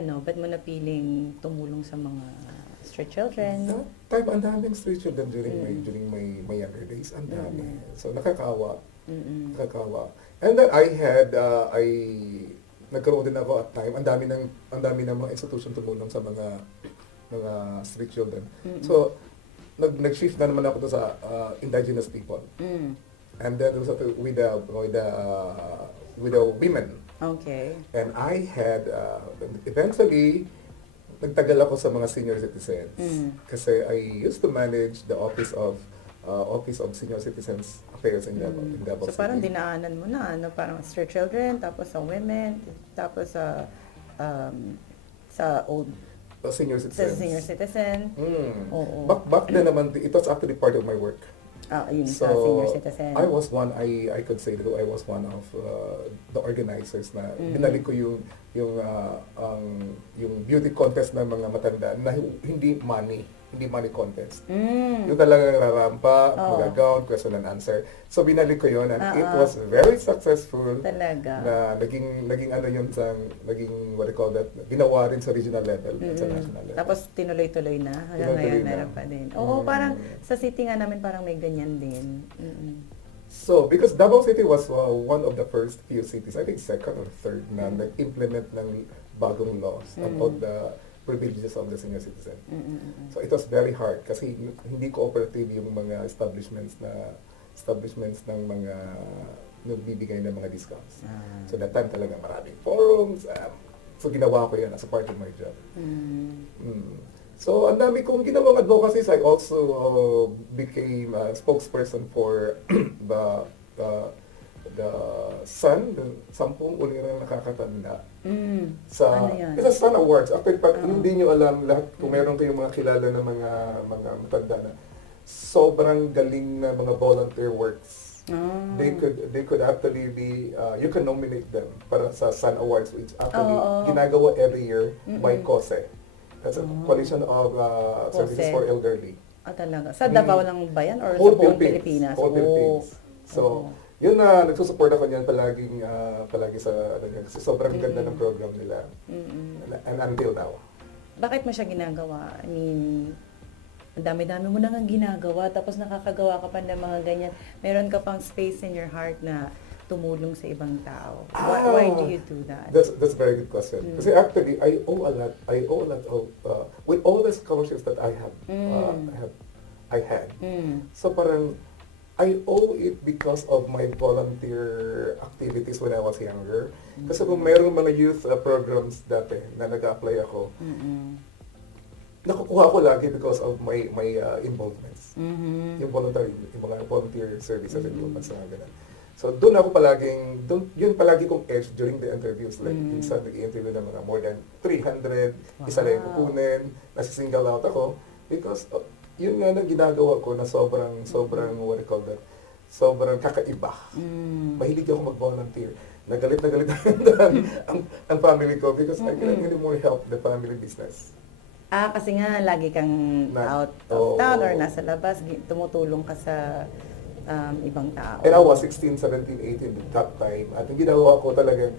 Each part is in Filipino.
ba't mo napiling tumulong sa mga street children? That time, ang daming street children during my younger days. Ang dami. So, nakakaawa. Nakakaawa. And then nagkaroon din ako at time. Ang dami ng mga institution tumulong sa mga street children. So, nag-shift na naman ako to sa indigenous people. And then also with the women. Okay. And I had, eventually, nagtagal ako sa mga senior citizens. Kasi I used to manage the Office of Senior Citizens Affairs in Davao So City. parang dinaanan mo na, parang street children, tapos sa women, tapos sa old, Senior sa citizens. senior citizen. Oo. Back then naman, it was actually part of my work. Yun sa senior citizen. I was one, I could say that I was one of the organizers na binalik ko yung beauty contest ng mga matanda na hindi money contest. Yung talagang rarampa, mag-gown, question and answer. So binalik ko yun and it was very successful. Talaga. Na naging ano yun sa, naging what do you call that, ginawa rin sa regional level at sa national level. Tapos tinuloy-tuloy na. Hanggang ngayon meron pa din. Oo, parang sa city nga namin parang may ganyan din. So, because Davao City was one of the first few cities, I think second or third, na nag-implement ng bagong laws about the privileges of the senior citizen. So, it was very hard kasi hindi cooperative yung mga establishments ng mga nagbibigay ng mga discounts. So, that time talaga maraming forums. So, ginawa ko yan as a part of my job. So, ang dami kong ginawang advocacies. I also became a spokesperson for the Sun, the 10 ulirang nakakatanda. Ano yan? It's a Sun Awards. Actually, pag hindi nyo alam lahat, kung meron kayong mga kilala na mga matanda na, sobrang galing na mga volunteer works. They could actually be, you can nominate them para sa Sun Awards, which actually ginagawa every year by COSE. That's a coalition of services for elderly. Talaga. Sa Davao lang ba yan? Or sa Whole buong Philippines. Pilipinas? Whole Philippines. So, yun na, nagsusupport ako niyan palagi sa, kasi sobrang ganda ng program nila. And until now. Bakit mo siya ginagawa? I mean, ang dami-dami mo nang ginagawa, tapos nakakagawa ka pa ng mga ganyan. Meron ka pang space in your heart na tumulong sa ibang tao. Why do you do that? That's a very good question. Kasi actually, I owe a lot of, with all the scholarships that I had. So parang, I owe it because of my volunteer activities when I was younger. Kasi kung mayroong mga youth programs dati na nag-apply ako, nakukuha ko lagi because of my involvements. Yung mga volunteer services involvements na ganun. So doon yun palagi kong edge during the interviews. Like, minsan nag-i-interview ng mga more than 300, isa lang yung kukunin, nasi-single out ako. Because yun nga na ginagawa ko na sobrang, what do you call that, sobrang kakaiba. Mahilig ako mag-volunteer. Nagalit ang family ko because I can really more help the family business. Kasi nga lagi kang out of town or nasa labas, tumutulong ka sa ibang tao. And I was 16, 17, 18 at that time. At yung ginawa ko talaga,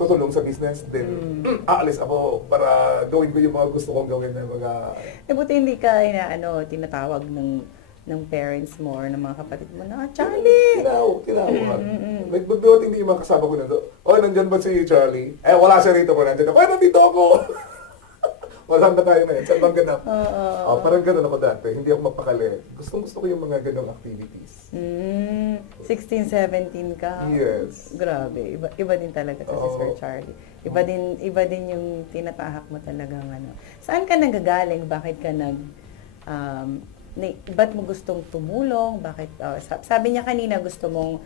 tutulong sa business, then aalis ako para gawin ko yung mga gusto kong gawin na mga... Buti hindi ka tinatawag ng parents mo or ng mga kapatid mo na, Charlie! Tinawag. Nagbuti hindi yung mga kasama ko na doon. Nandyan ba si Charlie? Wala siya rito ko nandyan ako. Nandito ako! Wala na tayo ngayon. Saan bang ganap? Parang ganun ako dati. Hindi ako mapakali. Gusto ko yung mga ganung activities. 16, 17 ka? Yes. Grabe. Iba din talaga si Sir Charlie. Iba din yung tinatahak mo talagang Saan ka nanggagaling? Bakit ka ba't mo gustong tumulong? Bakit, sabi niya kanina gusto mong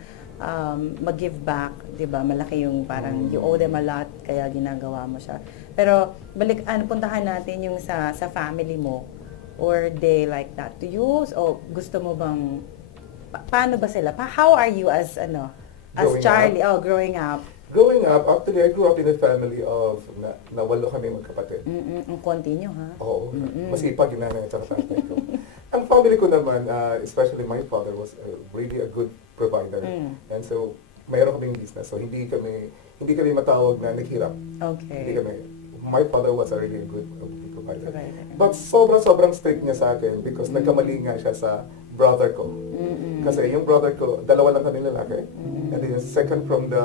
mag-give back, 'di ba? Malaki yung parang you owe them a lot kaya ginagawa mo siya. Pero puntahan natin yung sa family mo, or they like that to you, o gusto mo bang paano ba sila? How are you as Charlie growing up? Growing up, actually I grew up in a family of na 8 kami magkapatid. Ang konti nyo, ha? Oo. Masipag yung nanay at tatay ko. Ang family ko naman, especially my father was really a good provider. And so mayroon kaming business. So hindi hindi kami matawag na naghirap. Okay. Hindi kami. My father was a really good provider. Provider. But sobrang strict niya sa akin because nagkamali nga siya sa brother ko. Kasi yung brother ko, dalawa lang kami lalaki. And then second from the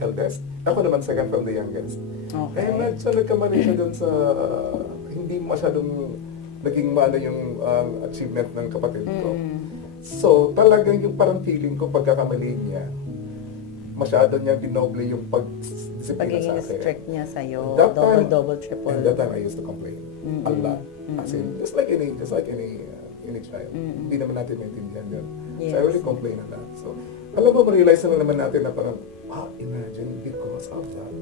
eldest. Ako naman second from the youngest. Okay. Eh, medyo nagkamali siya doon sa hindi masyadong naging mana yung achievement ng kapatid ko. So, talagang yung parang feeling ko pagkakamali niya, masyado niyang dinoble yung pagdisiplina sa Pagiging akin. strict niya sa'yo, That time- double, triple. And that time I used to complain a lot. As in, just like any child. Hindi naman natin maintindihan yun. So I Yes. really complain a lot. So, alam mo, ma-realize na lang naman natin na parang, imagine because of that,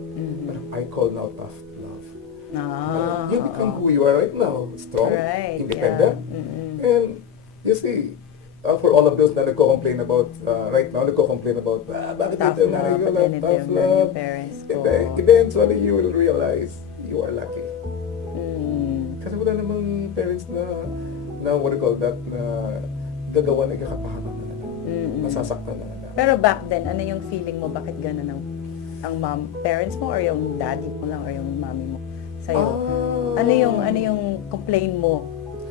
parang I call out of love. You become who you are right now. Strong, Right, independent. yeah. And you see, for all of those na nagko-complain about, right now, nagko-complain about, bakit Tough dito na love, yung ganito tough yung love. parents ko. Eventually, you will realize you are lucky. Mm. Kasi wala namang parents na what do you call that, na gagawa na ikakapahamak na nila. Masasaktan na nila. Pero back then, ano yung feeling mo? Bakit gano'n ang parents mo or yung daddy mo lang or yung mommy mo sa'yo? Ano yung complain mo?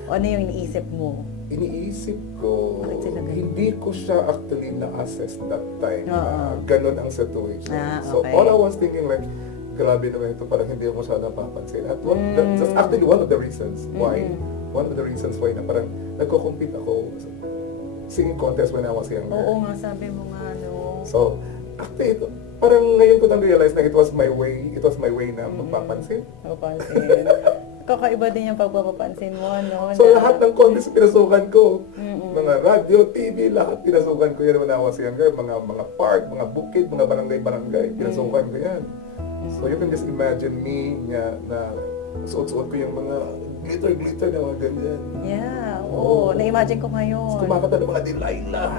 O ano yung iniisip mo? Iniisip ko, Bakit sila ganun? hindi ko siya actually na-assess that time na Oo. ganun ang situation. So Okay. all I was thinking like, grabe naman ito, parang hindi ako siya napapansin. At that's actually one of the reasons why, na parang nagko-compete ako sa singing contest when I was younger. Oo nga, sabi mo nga, no? So, actually, parang ngayon ko nang realize na it was my way na magpapansin. Papansin. Kakaiba din yung pagpapapansin mo, no? So, lahat ng contest pinasukan ko. Mga radio, TV, lahat pinasukan ko yan when I was younger. Mga park, mga bukid, mga barangay, pinasukan ko yan. So, you can just imagine me na suot-suot ko yung mga glitter na mga ganyan. Yeah, oo. Na-imagine ko ngayon. Kumakata ng mga Delilah.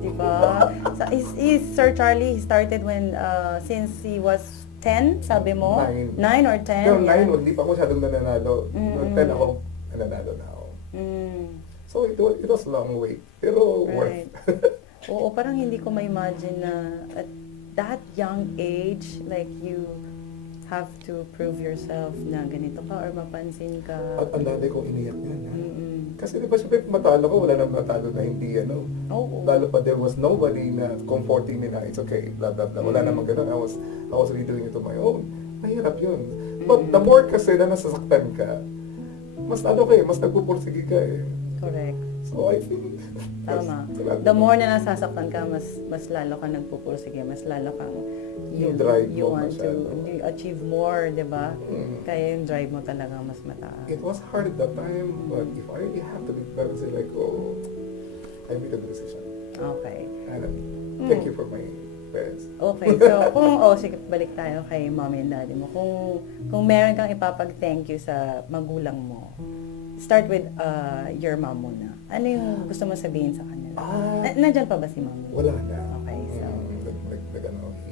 Diba? So, is Sir Charlie, he started when, since he was 10, sabi mo? 9. 9 or 10? Pero yeah. 9, hindi pa ako masyadong nananalo. Noong 10 ako, nananalo na ako. So, it was long wait. Pero Right. worth. Oo, parang hindi ko ma-imagine na at that young age, like you have to prove yourself na ganito ka or mapansin ka. At ang dami kong iniyak yan. Ha? Mm-mm. Kasi di ba syempre matalo ko, wala nang matalo na hindi Oo. Lalo pa there was nobody na comforting me na it's okay, blah blah blah. Wala namang ganun. I was really doing it on my own. Mahirap yun. But the more kasi na nasasaktan ka, mas mas nagpupursige ka eh. Correct. So I think Tama. that's- The more na nasasaktan ka, mas lalo ka nagpupursige, mas lalo kang Yung drive you mo want to masyado. achieve more, di ba? Mm. Kaya yung drive mo talaga mas mataas. It was hard at that time, but if I really have to be parents, like, I made a decision. Okay. And thank you for my parents. Okay, so sige, balik tayo kay mommy and daddy mo. Kung meron kang ipapag-thank you sa magulang mo, start with your mom muna. Ano yung gusto mo sabihin sa kanila? Nandyan pa ba si mommy? Wala na. Okay, so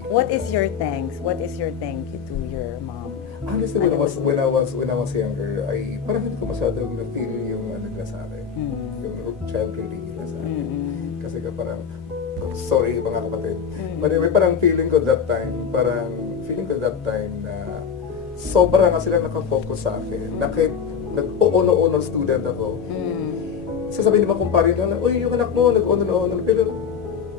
What what is your thanks? What is your thank you to your mom? Honestly, when I was younger, parang hindi ko masyadong na-feel yung nila sa akin. Yung child reading nila sa akin. Kasi parang, sorry mga kapatid. But anyway, parang feeling ko that time na sobra nga sila nakafocus sa akin. Na kahit nag-honor student ako, sasabihin naman kumpare na, uy, yung anak mo, nag-honor. Pero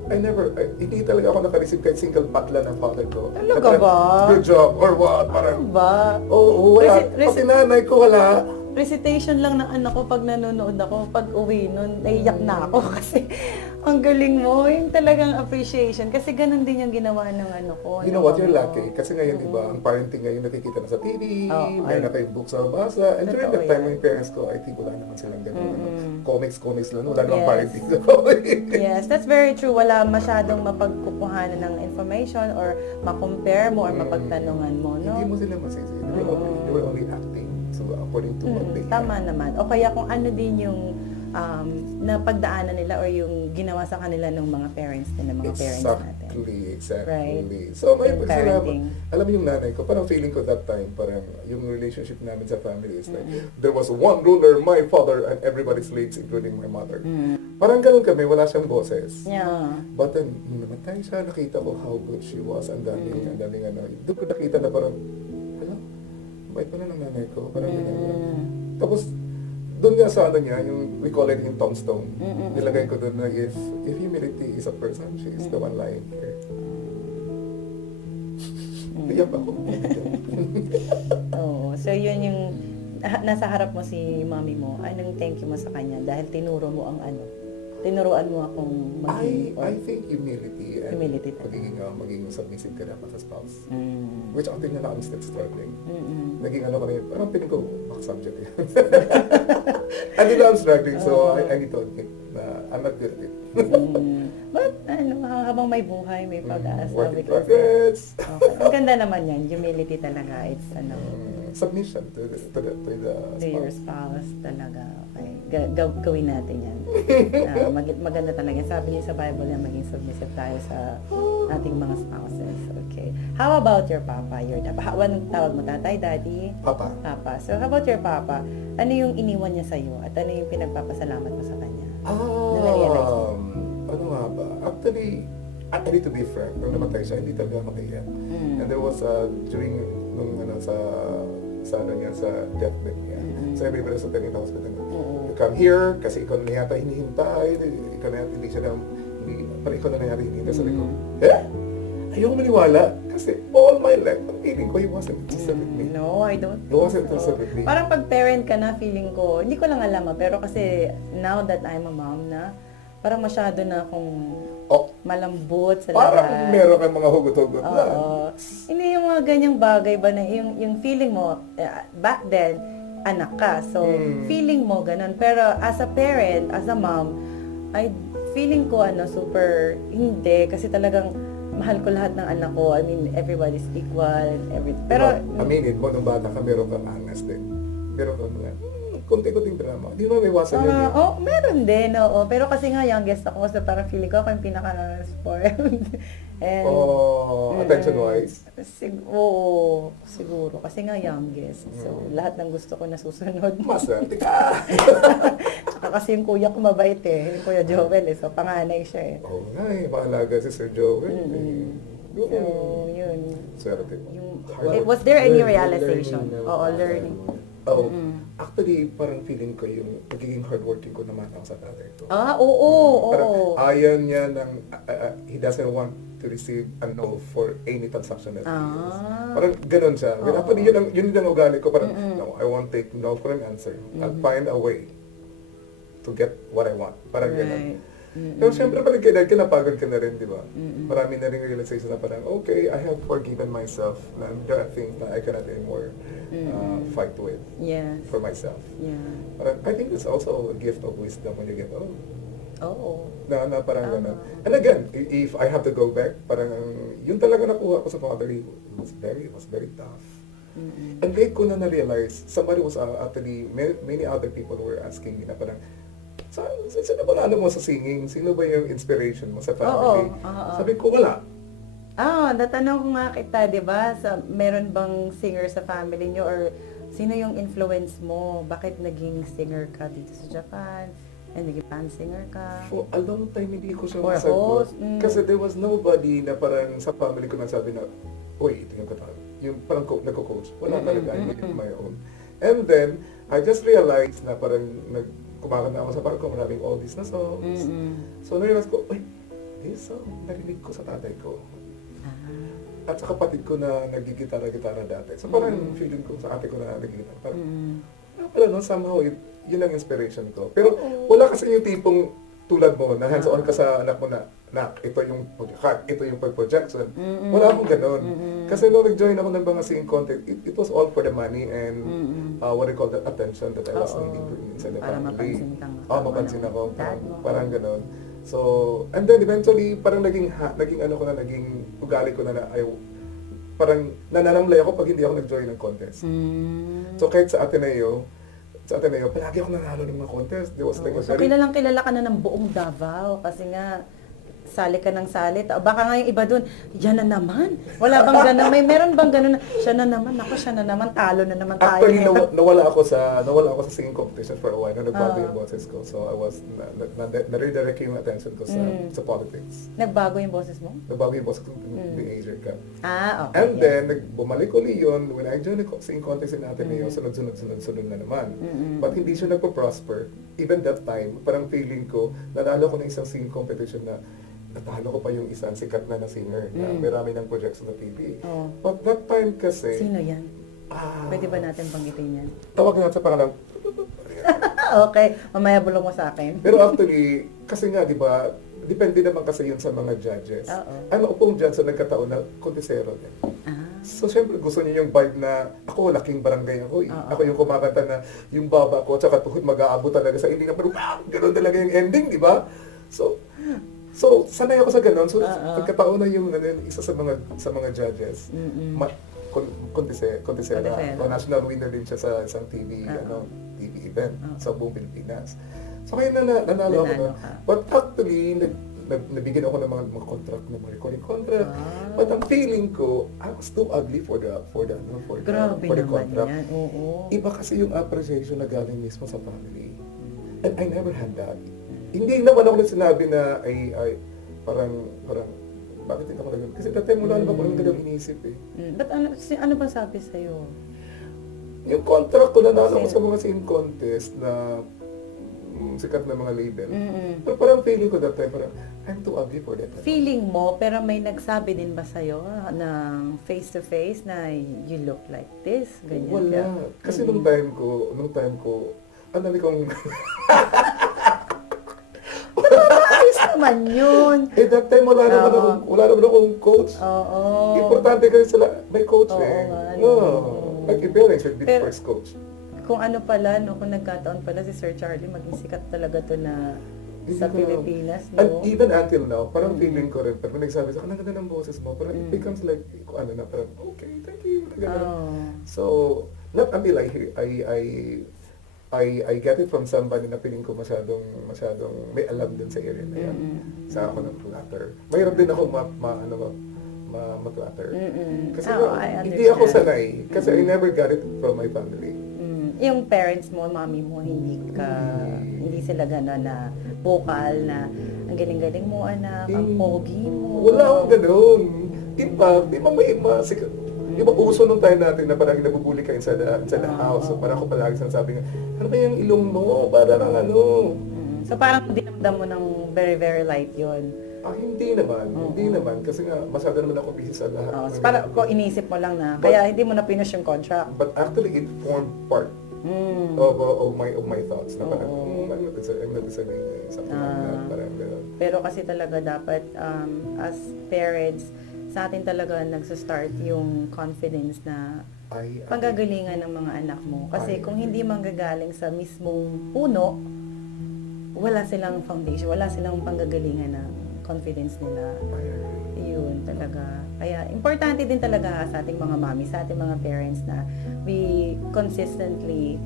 hindi talaga ako naka-receive kahit single patla ng father ko. Talaga ba? Good job, or what? Parang, Ano ba? oo, wala. Pati nanay ko, wala. Recitation lang ng anak ko pag nanonood ako, pag uwi nun, naiyak na ako kasi ang galing mo, yung talagang appreciation. Kasi ganun din yung ginawa ng ano ko. You know what, you're lucky. Kasi ngayon, di ba, ang parenting ngayon nakikita na sa TV, may na kayong books na basa. And during that time, my parents ko, I think wala naman silang ganun. Comics lang. Wala namang parenting. Yes, that's very true. Wala masyadong mapagkukuhanan ng information or makompare mo or mapagtanungan mo, no? Hindi mo sila masisi. They were only acting. So, according to what they Tama naman. O kaya kung ano din yung na pagdaanan nila or yung ginawa sa kanila ng mga parents nila, mga parents natin. Exactly. Right. So, may Yung parenting. alam mo yung nanay ko, parang feeling ko that time, parang yung relationship namin sa family is like, there was one ruler, my father, and everybody's slaves, including my mother. Parang ganun kami, wala siyang boses. Yeah. But then, nung namatay siya, nakita ko how good she was. Ang daming ano. Doon ko nakita na parang, hala, bait pa na ng nanay ko. Parang ganyan. Tapos, doon nga sa ano niya, yung, we call it yung tombstone. Nilagay ko doon na if humility is a person, she is the one lying here. Iyak ako. Oo. So, yun yung, nasa harap mo si mami mo, anong thank you mo sa kanya dahil tinuro mo ang ano, tinuruan mo akong I think humility and Humility talaga. maging submissive ka dapat sa spouse. Which ang tingnan na I'm still struggling. Naging ano ko na yun, parang piling ko, back subject yan. And then I'm struggling, so I need to admit na I'm not good at it. But, habang may buhay, may pag-asa. Work in because- progress. Okay. Ang ganda naman yan. Humility talaga. It's Submission to your spouse. spouse talaga. Okay. Gawin natin yan. Maganda talaga. Sabi niyo sa Bible yan, maging submissive tayo sa ating mga spouses. Okay. How about your papa? Anong tawag mo? Tatay, daddy? Papa. Papa. So, how about your papa? Ano yung iniwan niya sa'yo? At ano yung pinagpapasalamat mo sa kanya? Na-realize mo? Ano nga ba? Actually, to be frank, nung namatay siya, hindi talaga makaiyak. And there was during nung sa ano niya, sa deathbed niya. So everybody was attending the hospital. You come here, kasi ikaw na yata hinihintay, ikaw na yata hindi siya na, parang ikaw na yata hinihintay. Sabi ko, ayaw maniwala. Kasi all my life, ang feeling ko, he wasn't interested with me. No, I don't He wasn't think interested so. with me. Parang pag parent ka na, feeling ko, hindi ko lang alam pero kasi now that I'm a mom na, parang masyado na akong malambot sa Parang lahat. meron kang mga hugot-hugot na. Oo. Hindi yung mga ganyang bagay ba na yung feeling mo, back then, anak ka. So, feeling mo ganun. Pero as a parent, as a mom, feeling ko super hindi. Kasi talagang mahal ko lahat ng anak ko. I mean, everybody's equal and everything. Pero, aminin mo, nung bata ka, meron kang honest din. Meron kang mga, kunti-kunting drama. Di ba may iwasan yun eh? meron din, oo. Pero kasi nga, youngest ako, so parang feeling ko ako yung pinaka-spoiled. And, Attention-wise? Oo, siguro. Kasi nga youngest. So, lahat ng gusto ko nasusunod. Maswerte ka! Tsaka kasi yung kuya ko mabait yung kuya Joel So, panganay siya Oo nga maalaga si Sir Joel. So, yun. Swerte mo. Was there any realization? Learning. Actually, parang feeling ko yung nagiging hardworking ko naman ako sa tatay ko. Oo. Parang ayaw niya he doesn't want to receive a no for any transaction that he is. Parang ganun siya. Actually, yun ang ugali ko. Parang, no, I won't take no for an answer. I'll find a way to get what I want. Parang ganun. Pero syempre parang kinapagod ka na rin, di ba? Marami na rin realization na parang, okay, I have forgiven myself na there are things na I cannot anymore fight with for myself. Yeah. Parang, I think it's also a gift of wisdom when you get old. Oo. Na parang ganun. And again, if I have to go back, parang yun talaga nakuha ko sa father, it was very tough. And late ko na na-realize, somebody was actually, many other people were asking me na parang, sino ba ano mo sa singing? Sino ba yung inspiration mo sa family? Sabi ko, wala. Natanong ko nga kita, di ba? Meron bang singer sa family nyo or sino yung influence mo? Bakit naging singer ka dito sa Japan? And naging band singer ka? For a long time, hindi ko siya Or masagot. host? Kasi there was nobody na parang sa family ko na sabi na, uy, ito yung kata. Yung parang nagko-coach. Wala talaga, I made it my own. And then, I just realized na parang kumakanta ako sa barko, maraming oldies na songs. So, na-realize ko, uy, this song, narinig ko sa tatay ko. At sa kapatid ko na nagigitara-gitara dati. So, parang feeling ko sa ate ko na nagigitara. Parang, pala no, somehow, yun ang inspiration ko. Pero, wala kasi yung tipong tulad mo, na hands-on ka sa anak mo na ito yung projection. Wala akong ganun. Kasi nung nag-join ako ng mga singing contest, it was all for the money and what do you call that, attention that I was needing to inside the family. Mapansin ako. Parang ganun. So, and then eventually, parang naging ugali ko na parang nananamlay ako pag hindi ako nag-join ng contest. So, kahit sa Ateneo, sa Ateneo, palagi ako nanalo ng mga contest. There was like a So, very... kilalang kilala ka na ng buong Davao kasi nga, sali ka ng sali. Baka nga yung iba dun, yan na naman. Wala bang ganun? Meron bang ganun na, siya na naman, ako siya na naman, talo na naman tayo. Actually, nito. nawala ako sa singing competition for a while. Nagbago yung boses ko. So I was, na-redirect yung attention ko sa politics. Nagbago yung boses mo? Nagbago yung boses ko the Asia Cup. Okay. And then, bumalik uli yun. When I joined the singing contest in Ateneo, sunod na naman. But hindi siya nagpo-prosper. Even that time, parang feeling ko, nanalo ko ng isang singing competition na natalo ko pa yung isang sikat na singer na marami ng projects sa TV. Oh. But that time kasi... Sino yan? Pwede ba natin banggitin yan? Tawag natin sa pangalan. Okay, mamaya bulong mo sa akin. Pero actually, kasi nga, di ba, depende naman kasi yun sa mga judges. Ano pong judge na nagkataon na kontesero din. So, syempre, gusto niya yung vibe na ako, laking barangay ako. Ako yung kumakanta na yung baba ko, tsaka tuhod mag-aabot talaga sa ending. Pero, ganoon talaga yung ending, di ba? So, sanay ako sa ganun. So, pagkataon na yung isa sa mga judges, kontesera. National winner din siya sa isang TV event sa buong Pilipinas. So, kaya nanalo ako nun. But actually, nabigyan ako ng mga contract, ng mga recording contract. But ang feeling ko, I was too ugly for the contract. Yan. Oo. Iba kasi yung appreciation na galing mismo sa family. And I never had that. Hindi naman ako na sinabi na ay parang bakit hindi ako naging... Kasi dati mula naman ko lang talagang inisip eh. But ano ba sabi sa'yo? Yung contract ko, nanalo ko sa mga singing contest na sikat na mga label. Pero parang feeling ko that time, parang I'm too ugly for that. Feeling mo, pero may nagsabi din ba sa'yo ng face-to-face na you look like this? Ganyan Wala. Kasi nung time ko, ang dami kong... Ayos naman yun. that time wala naman akong coach. Oo. Importante kasi may coach Oo eh. nga, Like your parents should be the first coach. Kung ano pala, kung nagkataon pala si Sir Charlie, maging sikat talaga to na sa Pilipinas, no? And even until now, parang feeling ko rin, pag may nagsabi sa ganda ng boses mo, parang it becomes like, parang, okay, thank you. So, not until I get it from somebody na piling ko masyadong may alam din sa area na yan. Sa ako ng flatter. Mayroon din ako ma-flatter. Kasi hindi ako sanay. Kasi I never got it from my family. Yung parents mo, mami mo, hindi sila gano'n na vocal na ang galing-galing mo, anak, ang pogi mo. Wala akong gano'n. In fact, di ba uso nung time natin na parang nabubuli ka inside the house. So parang ako palagi sinasabi nga, ano ba yung ilong mo? Parang So parang dinamdam mo ng very, very light yun. Hindi naman. Kasi nga, masyado naman ako busy sa lahat. So parang kung inisip mo lang na, kaya hindi mo na pinush yung contract. But actually, it formed part of my thoughts. Na parang, I'm not deserving something like that. Parang gano'n. Pero kasi talaga dapat, as parents, sa atin talaga nagsa-start yung confidence na panggagalingan ng mga anak mo. Kasi kung hindi manggagaling sa mismong puno, wala silang foundation, wala silang panggagalingan ng confidence nila. Yun talaga. Kaya importante din talaga sa ating mga mami, sa ating mga parents na we consistently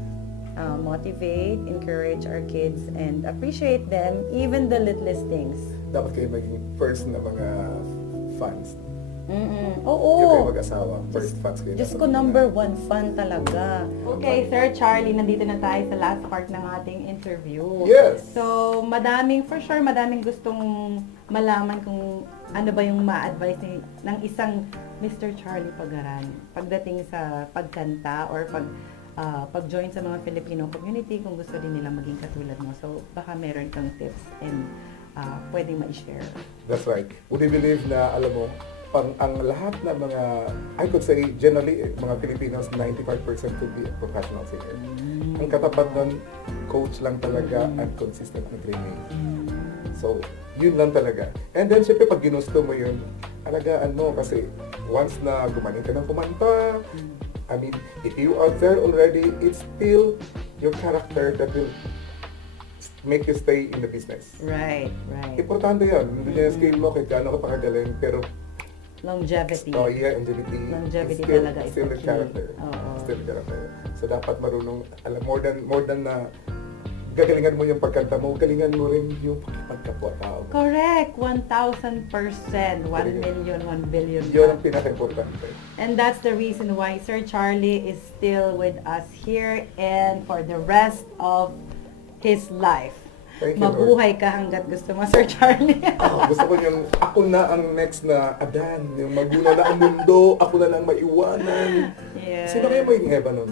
motivate, encourage our kids, and appreciate them, even the littlest things. Dapat kayo maging first na mga fans. Oo. Yung kayo mag-asawa, first fans kayo. Diyos ko, number one fan talaga. Okay, Sir Charlie, nandito na tayo sa last part ng ating interview. Yes! So, madaming gustong malaman kung ano ba yung ma-advise ng isang Mr. Charlie Pagaran pagdating sa pagkanta or pag-join sa mga Filipino community kung gusto din nila maging katulad mo. So, baka meron kang tips and pwedeng ma-share. That's right. Would you believe na, alam mo, ang lahat na mga, I could say, generally, mga Filipinos, 95% could be a professional singer. Ang katapat nun, coach lang talaga at consistent na training. So, yun lang talaga. And then, syempre, pag ginusto mo yun, alagaan mo kasi once na gumaling ka ng kumanta, I mean, if you are there already, it's still your character that will make you stay in the business. Right. Importante yan. Hindi niya skill mo, kahit gaano ka pakagaling, pero Longevity. Oh, yeah, Longevity still, talaga is still the the key. character. Oo. Still the character. So dapat marunong, alam, more than na gagalingan mo yung pagkanta mo, galingan mo rin yung pagkapwa-tao mo. Correct. 1,000%. 1 million, 1 billion. Yun ang pinaka-importante. And that's the reason why Sir Charlie is still with us here and for the rest of his life. Thank you, Lord. Mabuhay ka hanggat gusto mo, Sir Charlie. Gusto ko yung ako na ang next na Adan, yung maguna na ang mundo, ako na lang maiwanan. Yeah. Sino kaya maging Eva nun?